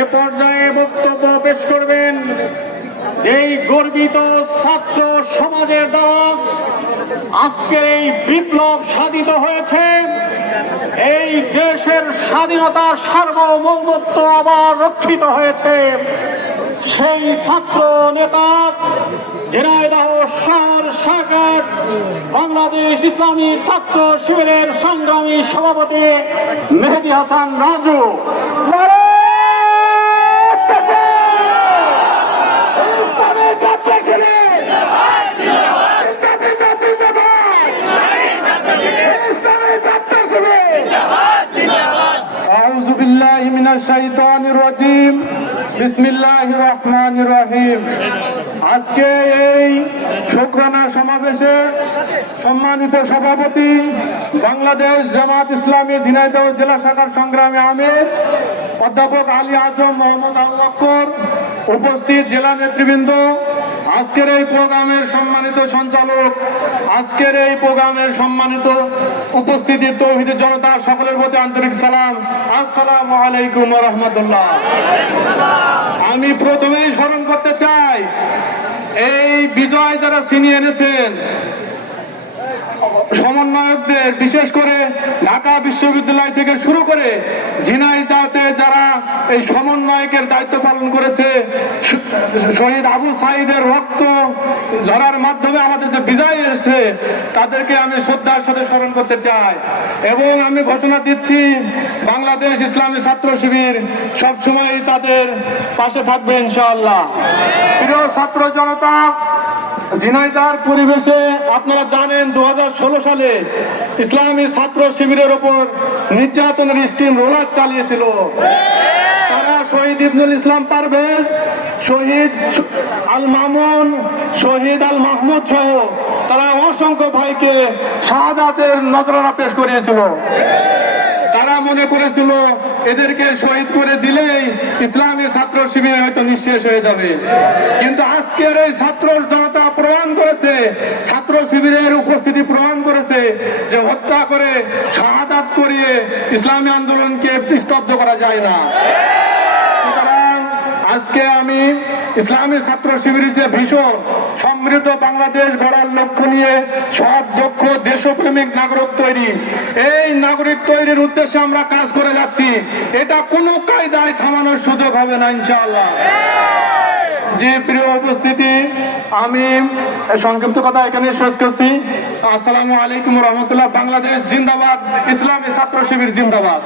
এ পর্যায়ে বক্তব্য পেশ করবেন এই গর্বিত ছাত্র সমাজের দ্বারা আজকের এই বিপ্লব সাধিত হয়েছে। এই দেশের স্বাধীনতার সার্বভৌমত্ব আবার রক্ষিত হয়েছে। সেই ছাত্র নেতা ঝিনাইদহ শহর শাখার বাংলাদেশ ইসলামী ছাত্র শিবিরের সংগ্রামী সভাপতি মেহেদী হাসান রাজু। আউযু বিল্লাহি মিনাশ শাইতানির রাজিম। বিসমিল্লাহির রহমানির রহিম। আজকে এই শুকরানা সমাবেশে সম্মানিত সভাপতি বাংলাদেশ জামাত ইসলামী ঝিনাইদহ জেলা শাখার সংগ্রামী আমির অধ্যাপক আলী আজম মোহাম্মদ আবু বকর, উপস্থিত জেলা নেতৃবৃন্দ, আজকের এই প্রোগ্রামের সম্মানিত সঞ্চালক, আজকের এই প্রোগ্রামের সম্মানিত উপস্থিতি তৌহিদি জনতা, সকলের প্রতি আন্তরিক সালাম। আসসালামু আলাইকুম ওয়া রাহমাতুল্লাহ। আমি প্রথমেই স্মরণ করতে চাই, এই বিজয় যারা ছিনিয়ে এনেছেন সমন্বয়কদের, বিশেষ করে ঢাকা বিশ্ববিদ্যালয় থেকে শুরু করে ঝিনাইদহতে যারা এই সমন্বয়কের দায়িত্ব পালন করেছে, শহীদ আবু সাঈদের রক্ত ঝরার মাধ্যমে আমাদের যে বিজয় এসেছে, তাদেরকে আমি শ্রদ্ধার সাথে স্মরণ করতে চাই। এবং আমি ঘোষণা দিচ্ছি, বাংলাদেশ ইসলামী ছাত্র শিবির সবসময় তাদের পাশে থাকবে ইনশাআল্লাহ। প্রিয় ছাত্র জনতা, ঝিনাইদহর পরিবেশে আপনারা জানেন 2016 সালে ইসলামী ছাত্র শিবিরের উপর নির্যাতনের স্টিম রোলার চালিয়েছিল। তারা শহীদ ইবনুল ইসলাম পারভেজ, শহীদ আল মামুন, শহীদ আল মাহমুদ সহ তারা অসংখ্য ভাইকে শাহাদাতের নজরানা পেশ করিয়েছিল। তারা মনে করেছিল এদেরকে শহীদ করে দিলেই ইসলামী ছাত্র শিবির হয়তো নিঃশেষ হয়ে যাবে। কিন্তু আজকের এই ছাত্র জনতা প্রমাণ করেছে, ছাত্র শিবিরের উপস্থিতি প্রমাণ করেছে যে হত্যা করে শাহাদাত করিয়ে ইসলামী আন্দোলনকে স্তব্ধ করা যায় না। সুতরাং আজকে আমি ইসলামী ছাত্র শিবিরের যে ভীষণ সমৃদ্ধ বাংলাদেশ গড়ার লক্ষ্য নিয়ে সৎ, দক্ষ, দেশপ্রেমিক নাগরিক তৈরি, এই নাগরিক তৈরির উদ্দেশ্যে আমরা কাজ করে যাচ্ছি। এটা কোনো কায়দায় থামানোর সুযোগ হবে না ইনশাআল্লাহ। যে প্রিয় উপস্থিতি, আমি সংক্ষিপ্ত কথা এখানে শেষ করছি। আসসালামু আলাইকুম ওয়া রাহমাতুল্লাহ। বাংলাদেশ জিন্দাবাদ, ইসলামী ছাত্র শিবির জিন্দাবাদ।